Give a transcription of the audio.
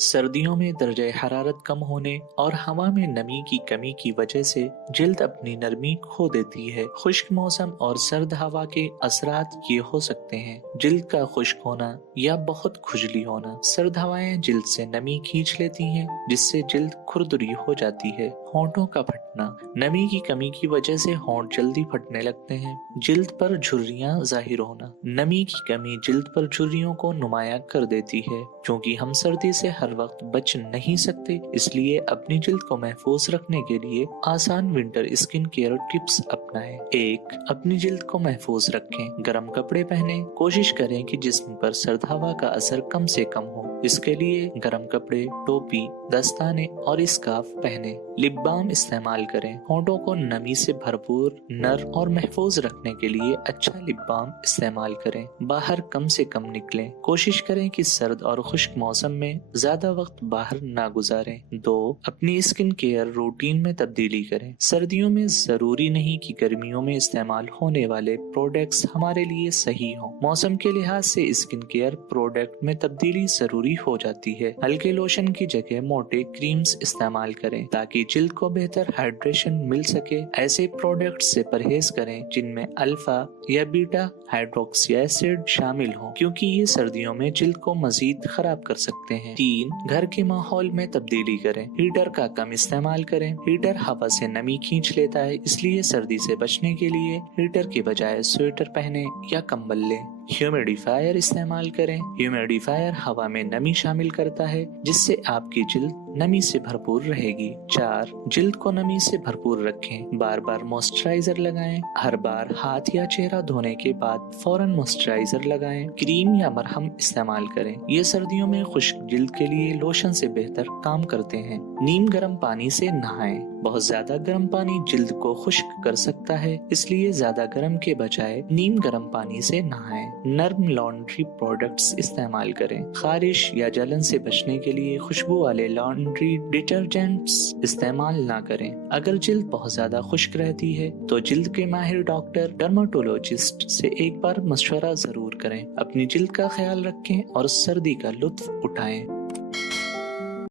सर्दियों में दर्जा हरारत कम होने और हवा में नमी की कमी की वजह से जिल्द अपनी नरमी खो देती है। खुश्क मौसम और सर्द हवा के असरात ये हो सकते हैं: जिल्द का खुश्क होना या बहुत खुजली होना। सर्द हवाएं जिल्द से नमी खींच लेती हैं, जिससे जिल्द खुरदरी हो जाती है। होंठों का फटना, नमी की कमी की वजह से होंठ जल्दी फटने लगते हैं। जिल्द पर झुर्रियां जाहिर होना, नमी की कमी जिल्द पर झुर्रियों को नुमाया कर देती है। क्योंकि हम सर्दी से हर वक्त बच नहीं सकते, इसलिए अपनी जिल्द को महफूज रखने के लिए आसान विंटर स्किन केयर टिप्स अपनाएं। 1. अपनी जिल्द को महफूज रखें। गर्म कपड़े पहने। कोशिश करें कि जिस्म पर सर्द हवा का असर कम से कम हो। इसके लिए गर्म कपड़े, टोपी, दस्ताने और स्कार्फ पहने। लिप बाम इस्तेमाल करें। होंठों को नमी से भरपूर, नर्म और महफूज रखने के लिए अच्छा लिप बाम इस्तेमाल करें। बाहर कम से कम निकलें। कोशिश करें कि सर्द और खुश्क मौसम में ज्यादा वक्त बाहर ना गुजारें। 2. अपनी स्किन केयर रूटीन में तब्दीली करें। सर्दियों में जरूरी नहीं कि गर्मियों में इस्तेमाल होने वाले प्रोडक्ट्स हमारे लिए सही हों। मौसम के लिहाज से स्किन केयर प्रोडक्ट में तब्दीली जरूरी हो जाती है। हल्के लोशन की जगह मोटे क्रीम्स इस्तेमाल करें ताकि जिल्द को बेहतर हाइड्रेशन मिल सके। ऐसे प्रोडक्ट से परहेज करें जिनमें अल्फा या बीटा हाइड्रोक्सी एसिड शामिल हो, क्योंकि ये सर्दियों में जिल्द को मजीद खराब कर सकते हैं। 3. घर के माहौल में तब्दीली करें। हीटर का कम इस्तेमाल करें। हीटर हवा से नमी खींच लेता है, इसलिए सर्दी से बचने के लिए हीटर के बजाय स्वेटर पहने या कंबल लें। ह्यूमिडिफायर इस्तेमाल करें। ह्यूमिडिफायर हवा में नमी शामिल करता है, जिससे आपकी जिल्द नमी से भरपूर रहेगी। 4. जिल्द को नमी से भरपूर रखें। बार बार मॉइस्चराइजर लगाएं। हर बार हाथ या चेहरा धोने के बाद फौरन मॉइस्चराइजर लगाएं। क्रीम या मरहम इस्तेमाल करें। ये सर्दियों में खुश्क जिल्द के लिए लोशन से बेहतर काम करते हैं। नीम गर्म पानी से नहाएं। बहुत ज्यादा गर्म पानी जिल्द को खुश्क कर सकता है, इसलिए ज्यादा गर्म के बजाय नीम गर्म पानी से नहाएं। नर्म लॉन्ड्री प्रोडक्ट्स इस्तेमाल करें। खारिश या जलन से बचने के लिए खुशबू वाले लॉन्ड्री डिटर्जेंट्स इस्तेमाल ना करें। अगर जिल्द बहुत ज्यादा खुश्क रहती है तो जिल्द के माहिर डॉक्टर डर्माटोलॉजिस्ट से एक बार मशवरा जरूर करें। अपनी जिल्द का ख्याल रखें और सर्दी का लुत्फ उठाएं।